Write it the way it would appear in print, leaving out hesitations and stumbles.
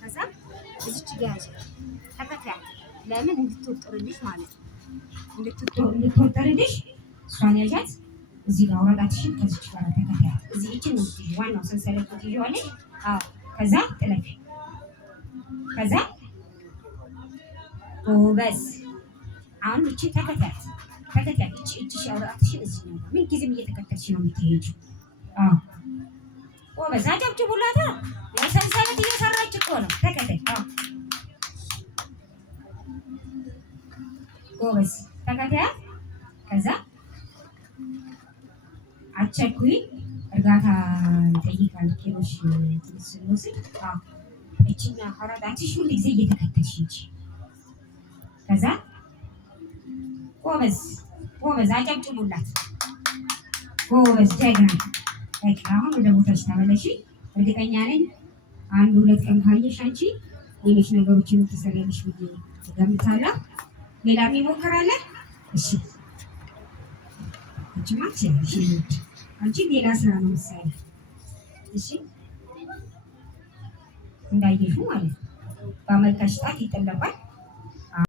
ከዛ እዚች ጋር ያዥ ተከታታይ ለምን እንድትወጥርልሽ ማለት ነው። እንድትወጥርልሽ እሷን ያዣት። እዚህ ጋር ወረቀትሽን ከዚች ጋር ተከታታይ እዚህ እቺን ነው ዋናው ሰንሰለት ትይዋለሽ። ከዛ ጥለፊ። ከዛ ጎበዝ። አሁን እቺ ተከታታይ እቺ ወረቀትሽን እዚህ ነው ምን ጊዜም እየተከተልሽ ነው የምትሄጂው። ጎበዝ። አጨብጭቡላት። ሰንሰለት እየሰራች እኮ ነው። ተከታይ ጎበዝ። ተከታያት። ከዛ አቸኩይ እርጋታ ይጠይቃል። ኪሎሽ ስንወስድ እቺኛ ወረቀትሽ ሁሉ ጊዜ እየተከተልሽ እንጂ ከዛ ጎበዝ። አጨብጭቡላት። ጎበዝ ጀግና። አሁን ወደ ቦታሽ ተመለሺ። እርግጠኛ ነኝ 1-2 ቀን ካየሽ አንቺ ሌሎች ነገሮችን ትሰሪያለሽ ብዬ እገምታለሁ። ሌላ የሚሞክራለ? እሺ አንቺ ሌላ ስራ ነው ምሳሌ። እሺ እንዳየሽው ማለት ነው። በአመልካች ጣት ይጠለባል።